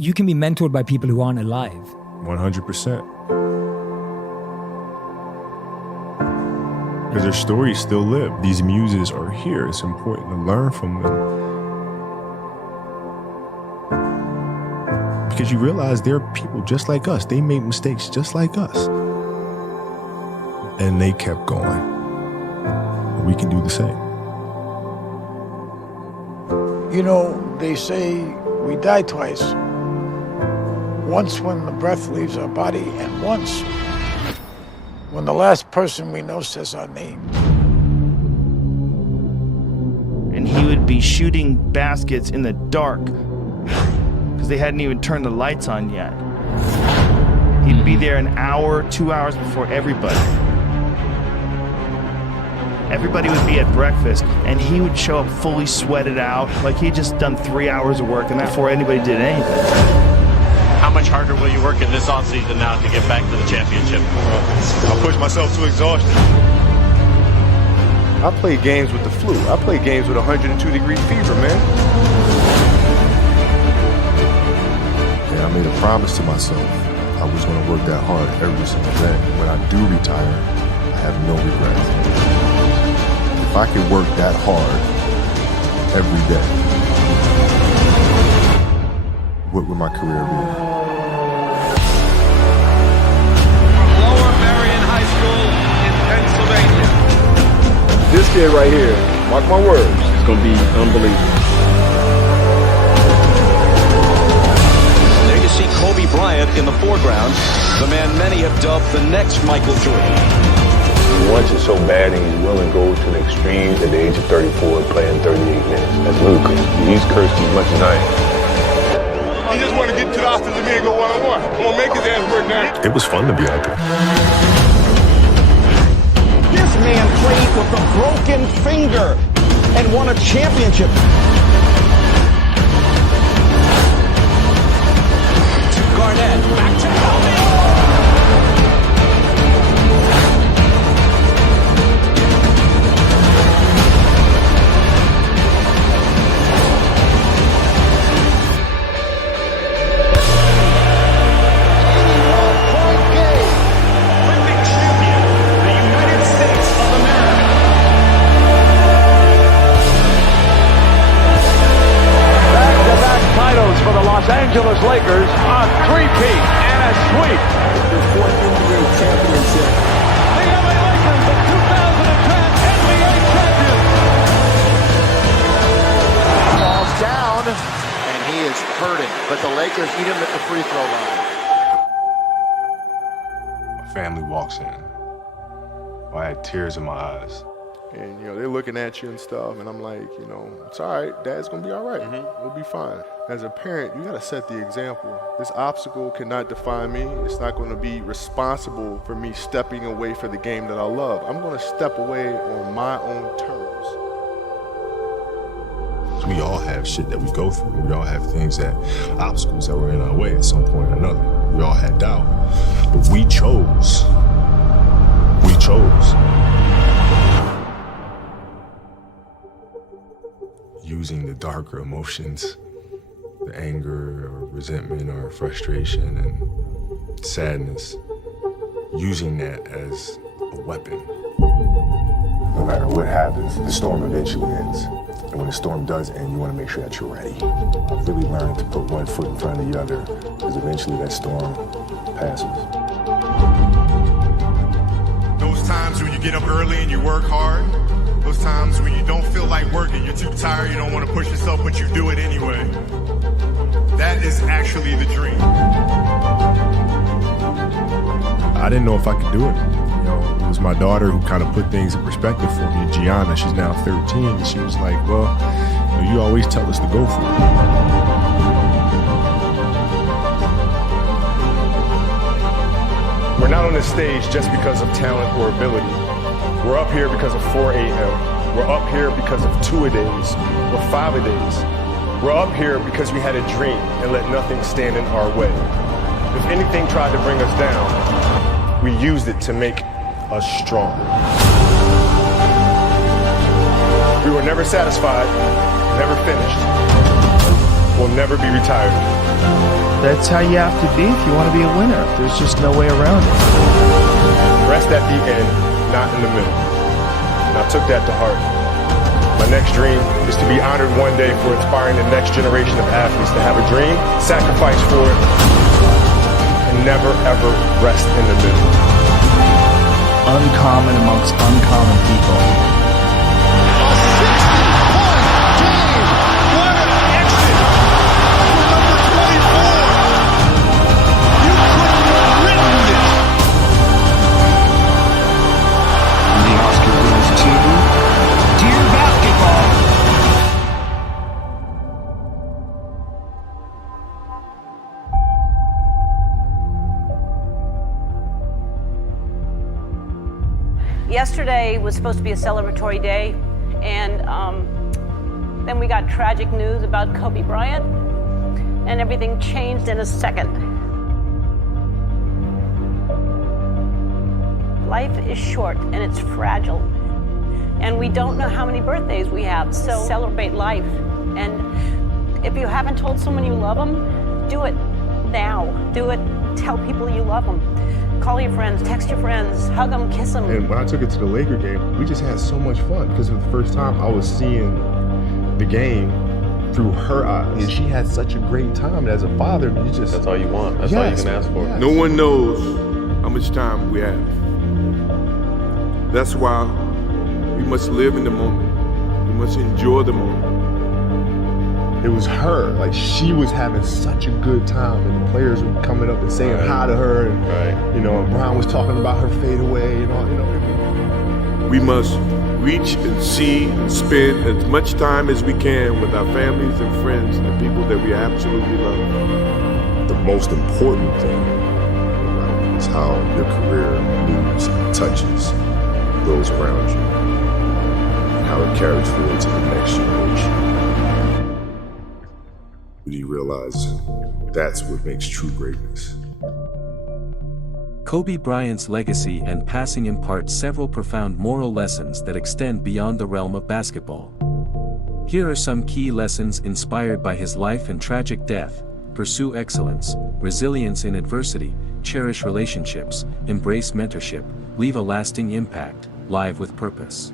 you can be mentored by people who aren't alive. 100%. Because their stories still live. These muses are here. It's important to learn from them. Because you realize they're people just like us. They made mistakes just like us. And they kept going. We can do the same. You know, they say we die twice. Once when the breath leaves our body, and once when the last person we know says our name. And he would be shooting baskets in the dark because they hadn't even turned the lights on yet. He'd be there an hour, 2 hours before everybody. Everybody would be at breakfast, and he would show up fully sweated out, like he'd just done 3 hours of work, and before anybody did anything. How much harder will you work in this offseason now to get back to the championship? I'll push myself to exhaustion. I play games with the flu. I play games with 102-degree fever, man. And I made a promise to myself I was going to work that hard every single day. When I do retire, I have no regrets. If I could work that hard every day, what would my career be? Lower Marion High School in Pennsylvania. This kid right here, mark my words, is going to be unbelievable. There you see Kobe Bryant in the foreground, the man many have dubbed the next Michael Jordan. He wants it so bad and he's willing to go to the extremes at the age of 34 playing 38 minutes. That's ludicrous. He's cursed as much as I am. He just want to get to the offensive end and go one-on-one. I'm going to make his ass work now. It was fun to be out there. This man played with a broken finger and won a championship. To Garnett, back to Elvin. For the Los Angeles Lakers, a three-peat and a sweep. Their fourth NBA championship. The LA Lakers, the 2010 NBA champions. Falls down, and he is hurting. But the Lakers eat him at the free throw line. My family walks in. I had tears in my eyes. And, they're looking at you and stuff, and I'm like, it's all right. Dad's going to be all right. We'll be fine. As a parent, you got to set the example. This obstacle cannot define me. It's not going to be responsible for me stepping away for the game that I love. I'm going to step away on my own terms. We all have shit that we go through. We all have obstacles that were in our way at some point or another. We all had doubt. But we chose. We chose. Using the darker emotions, the anger or resentment or frustration and sadness, using that as a weapon. No matter what happens, the storm eventually ends. And when the storm does end, you want to make sure that you're ready. I've really learned to put one foot in front of the other, because eventually that storm passes. Those times when you get up early and you work hard, those times when you don't feel like working, you're too tired, you don't want to push yourself, but you do it anyway. That is actually the dream. I didn't know if I could do it. It was my daughter who kind of put things in perspective for me. Gianna, she's now 13, and she was like, well, you always tell us to go for it. We're not on this stage just because of talent or ability. We're up here because of 4 a.m. We're up here because of 2-a-days or 5-a-days. We're up here because we had a dream and let nothing stand in our way. If anything tried to bring us down, we used it to make us stronger. We were never satisfied, never finished. We'll never be retired. That's how you have to be if you want to be a winner. There's just no way around it. Rest at the end, not in the middle. And I took that to heart. My next dream is to be honored one day for inspiring the next generation of athletes to have a dream, sacrifice for it, and never ever rest in the middle. Uncommon amongst uncommon people. A 60-point game. What an exit for number 24. You couldn't have written this. The Oscar goes to Dear Basketball. Yesterday was supposed to be a celebratory day, and then we got tragic news about Kobe Bryant, and everything changed in a second. Life is short and it's fragile, and we don't know how many birthdays we have, so celebrate life. And if you haven't told someone you love them, do it now. Do it. Tell people you love them. Call your friends, text your friends, hug them, kiss them. And when I took it to the Laker game, we just had so much fun because for the first time I was seeing the game through her eyes. And she had such a great time. And as a father, you just... That's all you want. That's all you can ask for. Yes. No one knows how much time we have. That's why we must live in the moment. We must enjoy the moment. It was her. Like, she was having such a good time, and the players were coming up and saying hi to her, and you know, and Bryant was talking about her fadeaway and all. You know, we must reach and see and spend as much time as we can with our families and friends and the people that we absolutely love. The most important thing is how your career moves and touches those around you, and how it carries forward to the next generation. Do you realize that's what makes true greatness? Kobe Bryant's legacy and passing impart several profound moral lessons that extend beyond the realm of basketball. Here are some key lessons inspired by his life and tragic death: pursue excellence, resilience in adversity, cherish relationships, embrace mentorship, leave a lasting impact, live with purpose.